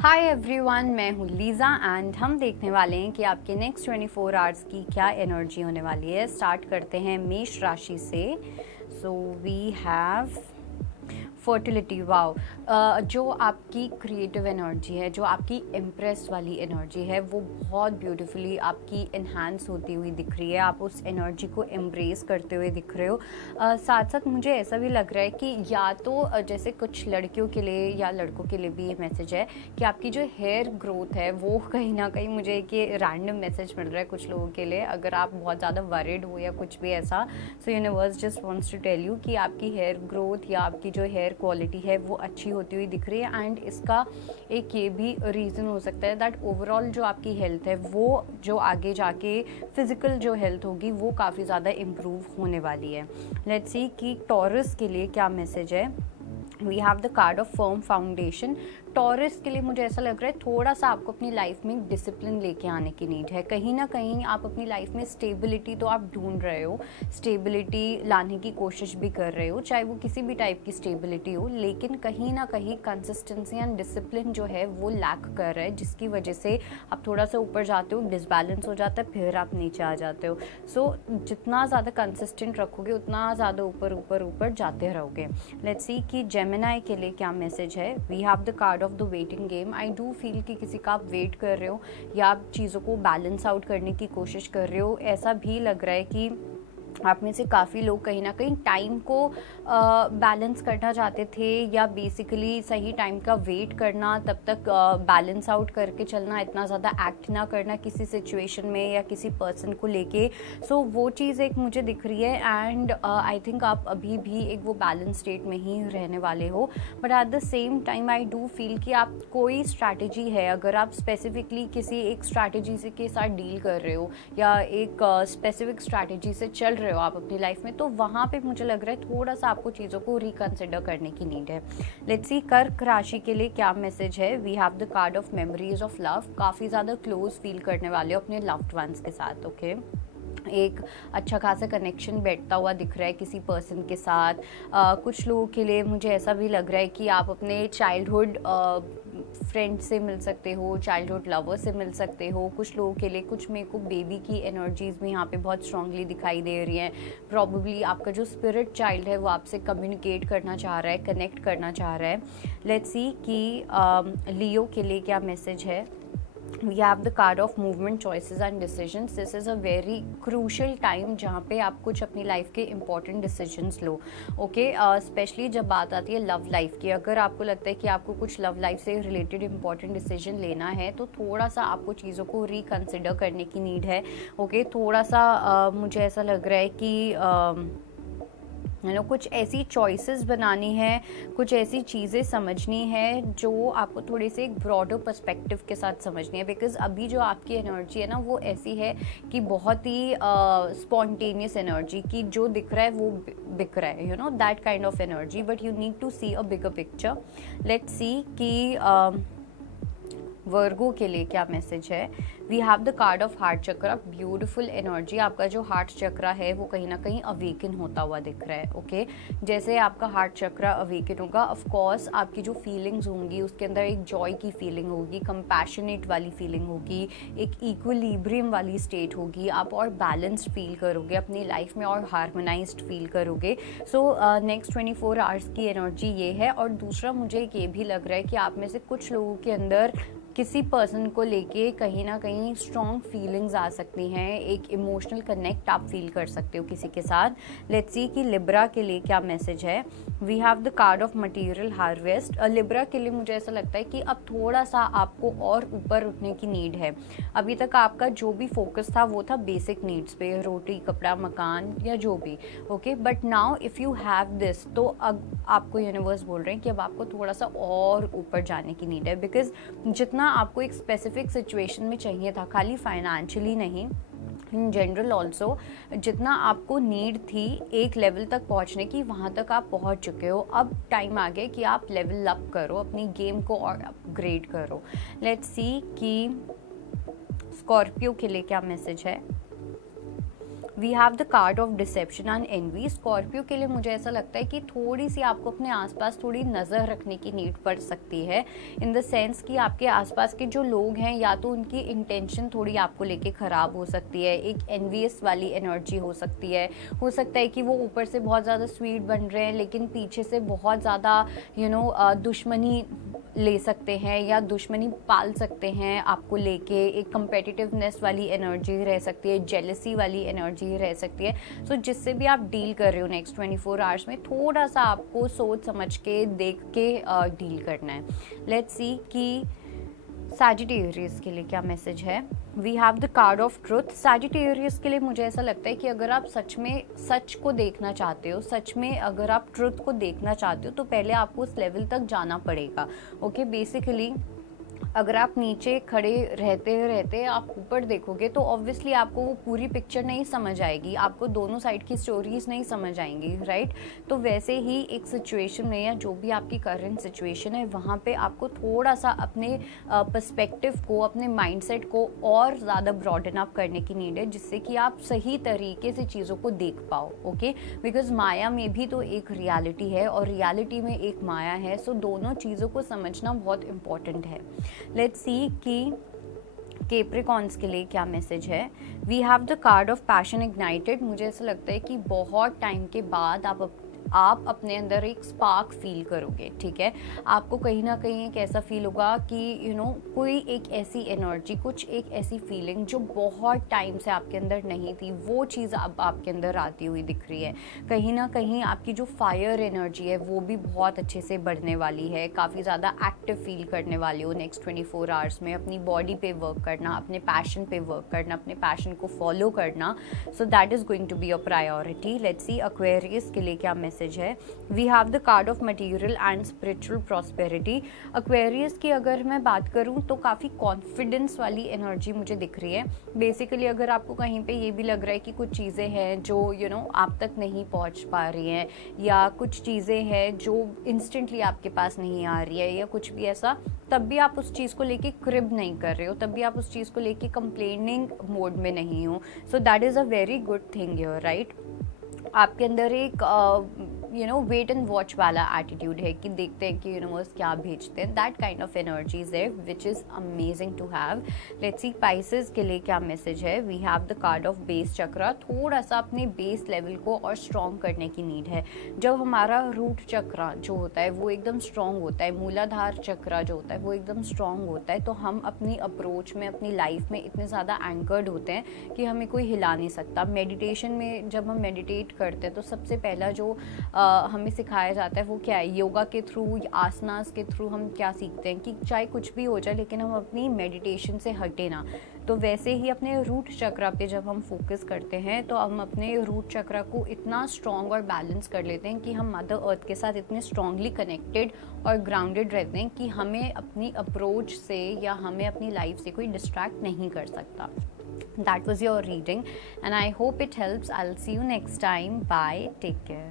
Hi everyone, मैं हूँ Lisa and हम देखने वाले हैं कि आपके नेक्स्ट 24 आवर्स की क्या एनर्जी होने वाली है। स्टार्ट करते हैं मेष राशि से। So we have fertility. Wow, जो आपकी क्रिएटिव एनर्जी है, जो आपकी इम्प्रेस वाली एनर्जी है, वो बहुत ब्यूटीफुली आपकी इन्हांस होती हुई दिख रही है। आप उस एनर्जी को एम्ब्रेस करते हुए दिख रहे हो। साथ साथ मुझे ऐसा भी लग रहा है कि या तो जैसे कुछ लड़कियों के लिए या लड़कों के लिए भी ये मैसेज है कि आपकी जो हेयर ग्रोथ है वो कहीं ना कहीं, मुझे एक ये रैंडम मैसेज मिल रहा है कुछ लोगों के लिए, अगर आप बहुत ज़्यादा वरिड हो या कुछ भी ऐसा। So universe just wants to tell you कि आपकी हेयर ग्रोथ या आपकी जो हेयर क्वालिटी है वो अच्छी होती हुई दिख रही है। एंड इसका एक ये भी रीज़न हो सकता है दैट ओवरऑल जो आपकी हेल्थ है वो जो आगे जाके फिजिकल जो हेल्थ होगी वो काफ़ी ज़्यादा इम्प्रूव होने वाली है। लेट्स सी कि टॉरस के लिए क्या मैसेज है। We have the card of firm foundation. Taurus के लिए मुझे ऐसा लग रहा है थोड़ा सा आपको अपनी लाइफ में डिसिप्लिन लेके आने की नीड है। कहीं ना कहीं आप अपनी लाइफ में स्टेबिलिटी तो आप ढूंढ रहे हो, स्टेबिलिटी लाने की कोशिश भी कर रहे हो, चाहे वो किसी भी टाइप की स्टेबिलिटी हो, लेकिन कहीं ना कहीं कंसिस्टेंसी एंड डिसिप्लिन जो है वो लैक कर रहा है, जिसकी वजह से आप थोड़ा सा ऊपर जाते हो, डिसबैलेंस हो जाता है, फिर आप नीचे आ जाते हो। सो जितना ज़्यादा कंसिस्टेंट रखोगे उतना ज़्यादा ऊपर ऊपर ऊपर जाते रहोगे। लेट्स सी कि जेमिनी के लिए क्या मैसेज है। We have the card of the waiting game. I do feel कि किसी का आप वेट कर रहे हो या आप चीज़ों को बैलेंस आउट करने की कोशिश कर रहे हो। ऐसा भी लग रहा है कि आप में से काफ़ी लोग कहीं ना कहीं टाइम को बैलेंस करना चाहते थे, या बेसिकली सही टाइम का वेट करना, तब तक बैलेंस आउट करके चलना, इतना ज़्यादा एक्ट ना करना किसी सिचुएशन में या किसी पर्सन को लेके। सो वो चीज़ एक मुझे दिख रही है। एंड आई थिंक आप अभी भी एक वो बैलेंस स्टेट में ही रहने वाले हो। But at the same time I do feel कि आप कोई स्ट्रैटेजी है, अगर आप स्पेसिफिकली किसी एक स्ट्रैटेजी से के साथ डील कर रहे हो या एक स्पेसिफिक स्ट्रैटेजी से चल रहे हो आप अपनी लाइफ में, तो वहाँ पे मुझे लग रहा है थोड़ा सा आपको चीज़ों को रिकंसिडर करने की नीड है। लेट्स सी कर्क राशि के लिए क्या मैसेज है। We have the card of memories of love. काफ़ी ज़्यादा क्लोज फील करने वाले हो अपने लव्ड वंस के साथ। ओके, एक अच्छा खासा कनेक्शन बैठता हुआ दिख रहा है किसी पर्सन के साथ। कुछ लोगों के लिए मुझे ऐसा भी लग रहा है कि आप अपने चाइल्डहुड फ्रेंड से मिल सकते हो, चाइल्डहुड लवर से मिल सकते हो। कुछ लोगों के लिए कुछ मेरे को बेबी की एनर्जीज भी यहाँ पे बहुत स्ट्रांगली दिखाई दे रही हैं। प्रॉबेबली आपका जो स्पिरिट चाइल्ड है वो आपसे कम्युनिकेट करना चाह रहा है, कनेक्ट करना चाह रहा है। लेट्स सी कि लियो के लिए क्या मैसेज है। We have the card of movement, choices and decisions. This is a very crucial time जहाँ पे आप कुछ अपनी लाइफ के important decisions लो। ओके, स्पेशली जब बात आती है लव लाइफ की, अगर आपको लगता है कि आपको कुछ लव लाइफ से रिलेटेड important decision लेना है तो थोड़ा सा आपको चीज़ों को रिकन्सिडर करने की नीड है। ओके, थोड़ा सा मुझे ऐसा लग रहा है कि कुछ ऐसी चॉइसेस बनानी है, कुछ ऐसी चीज़ें समझनी है जो आपको थोड़े से एक ब्रॉडर पर्सपेक्टिव के साथ समझनी है। बिकॉज अभी जो आपकी एनर्जी है ना वो ऐसी है कि बहुत ही स्पॉन्टेनियस एनर्जी की, जो दिख रहा है वो बिक रहा है, that kind of energy. But you need to see a bigger picture. Let's see कि वर्गो के लिए क्या मैसेज है। We have the card of heart chakra. Beautiful energy. आपका जो हार्ट चक्रा है वो कहीं ना कहीं अवेकन होता हुआ दिख रहा है। ओके, जैसे आपका हार्ट चक्रा अवेकन होगा, ऑफ कोर्स आपकी जो फीलिंग्स होंगी उसके अंदर एक जॉय की फीलिंग होगी, कंपैशनेट वाली फीलिंग होगी, एक इक्विलिब्रियम वाली स्टेट होगी। आप और बैलेंस्ड फील करोगे अपनी लाइफ में और हार्मोनाइज्ड फील करोगे। सो नेक्स्ट 24 आवर्स की एनर्जी ये है। और दूसरा मुझे ये भी लग रहा है कि आप में से कुछ लोगों के अंदर किसी पर्सन को लेके कहीं ना कहीं स्ट्रॉन्ग फीलिंग्स आ सकती हैं, एक इमोशनल कनेक्ट आप फील कर सकते हो किसी के साथ। लेट्स सी कि लिब्रा के लिए क्या मैसेज है। We have the card of material harvest. Libra के लिए मुझे ऐसा लगता है कि अब थोड़ा सा आपको और ऊपर उठने की नीड है। अभी तक आपका जो भी फोकस था वो था बेसिक नीड्स पे, रोटी कपड़ा मकान या जो भी। Okay, but now if you have this, तो अब आपको यूनिवर्स बोल रहे हैं कि अब आपको थोड़ा सा और ऊपर जाने की नीड है। बिकॉज जितना आपको एक स्पेसिफिक सिचुएशन में चाहिए था, खाली फाइनेंशियली नहीं, इन जनरल ऑल्सो, जितना आपको नीड थी एक लेवल तक पहुंचने की, वहाँ तक आप पहुंच चुके हो। अब टाइम आ गया कि आप लेवल अप करो, अपनी गेम को और अपग्रेड करो। लेट्स सी कि स्कॉर्पियो के लिए क्या मैसेज है। We have the card of deception and envy. Scorpio के लिए मुझे ऐसा लगता है कि थोड़ी सी आपको अपने आसपास थोड़ी नज़र रखने की नीड पड़ सकती है, इन द सेंस कि आपके आसपास के जो लोग हैं या तो उनकी इंटेंशन थोड़ी आपको लेके ख़राब हो सकती है, एक एनवियस वाली एनर्जी हो सकती है। हो सकता है कि वो ऊपर से बहुत ज़्यादा स्वीट बन रहे हैं लेकिन पीछे से बहुत ज़्यादा दुश्मनी ले सकते हैं या दुश्मनी पाल सकते हैं आपको लेके। एक कंपेटिटिवनेस वाली एनर्जी रह सकती है, जेलसी वाली एनर्जी रह सकती है। सो जिससे भी आप डील कर रहे हो नेक्स्ट 24 आवर्स में, थोड़ा सा आपको सोच समझ के देख के डील करना है। लेट्स सी कि सैजिटेरियस के लिए क्या मैसेज है। We have the card of truth. Sagittarius के लिए मुझे ऐसा लगता है कि अगर आप सच में सच को देखना चाहते हो, सच में अगर आप ट्रुथ को देखना चाहते हो तो पहले आपको उस लेवल तक जाना पड़ेगा। ओके, बेसिकली अगर आप नीचे खड़े रहते आप ऊपर देखोगे तो ऑब्वियसली आपको वो पूरी पिक्चर नहीं समझ आएगी, आपको दोनों साइड की स्टोरीज नहीं समझ आएंगी, राइट। तो वैसे ही एक सिचुएशन में या जो भी आपकी करंट सिचुएशन है वहाँ पे आपको थोड़ा सा अपने पर्सपेक्टिव को, अपने माइंडसेट को और ज़्यादा ब्रॉडन अप करने की नीड है, जिससे कि आप सही तरीके से चीज़ों को देख पाओ। ओके, बिकॉज माया में भी तो एक रियलिटी है और रियलिटी में एक माया है। सो दोनों चीज़ों को समझना बहुत इंपॉर्टेंट है। लेट्स सी कि कैप्रिकॉन्स के लिए क्या मैसेज है। We have the card of passion ignited. मुझे ऐसा लगता है कि बहुत टाइम के बाद आप अपने अंदर एक स्पार्क फील करोगे, ठीक है। आपको कहीं ना कहीं एक ऐसा फील होगा कि कोई एक ऐसी एनर्जी, कुछ एक ऐसी फीलिंग जो बहुत टाइम से आपके अंदर नहीं थी, वो चीज़ अब आपके अंदर आती हुई दिख रही है। कहीं ना कहीं आपकी जो फायर एनर्जी है वो भी बहुत अच्छे से बढ़ने वाली है, काफ़ी ज़्यादा एक्टिव फील करने वाली हो नेक्स्ट 24 आवर्स में। अपनी बॉडी पे वर्क करना, अपने पैशन पे वर्क करना, अपने पैशन को फॉलो करना, so that is going to be your priority. Let's see Aquarius के लिए क्या मैसेज है। We have the card of material and spiritual prosperity. Aquarius की अगर मैं बात करूं तो काफ़ी कॉन्फिडेंस वाली एनर्जी मुझे दिख रही है। बेसिकली अगर आपको कहीं पे ये भी लग रहा है कि कुछ चीज़ें हैं जो आप तक नहीं पहुंच पा रही हैं, या कुछ चीज़ें हैं जो इंस्टेंटली आपके पास नहीं आ रही है, या कुछ भी ऐसा, तब भी आप उस चीज़ को लेके क्रिब नहीं कर रहे हो, तब भी आप उस चीज़ को लेके कंप्लेनिंग मोड में नहीं हो। सो that is a very good thing here, right. आपके अंदर एक वेट एंड वॉच वाला एटीट्यूड है कि देखते हैं कि यूनिवर्स क्या भेजते हैं। दैट काइंड ऑफ एनर्जीज है which is amazing to have. Let's see Pisces के लिए क्या मैसेज है। We have the card of base chakra. थोड़ा सा अपने बेस लेवल को और स्ट्रॉन्ग करने की नीड है। जब हमारा रूट चक्र जो होता है वो एकदम स्ट्रॉन्ग होता है, मूलाधार चक्र जो होता है वो एकदम स्ट्रॉन्ग होता है, तो हम अपनी अप्रोच में, अपनी लाइफ में इतने ज़्यादा एंकर्ड होते हैं कि हमें कोई हिला नहीं सकता। मेडिटेशन में जब हम मेडिटेट करते हैं तो सबसे पहला जो हमें सिखाया जाता है वो क्या है, योगा के थ्रू, आसनास के थ्रू हम क्या सीखते हैं कि चाहे कुछ भी हो जाए लेकिन हम अपनी मेडिटेशन से हटे ना। तो वैसे ही अपने रूट चक्र पे जब हम फोकस करते हैं तो हम अपने रूट चक्र को इतना स्ट्रॉन्ग और बैलेंस कर लेते हैं कि हम मदर अर्थ के साथ इतने स्ट्रांगली कनेक्टेड और ग्राउंडेड रहते हैं कि हमें अपनी अप्रोच से या हमें अपनी लाइफ से कोई डिस्ट्रैक्ट नहीं कर सकता। That was your reading and I hope it helps. I'll see you next time. Bye. Take care.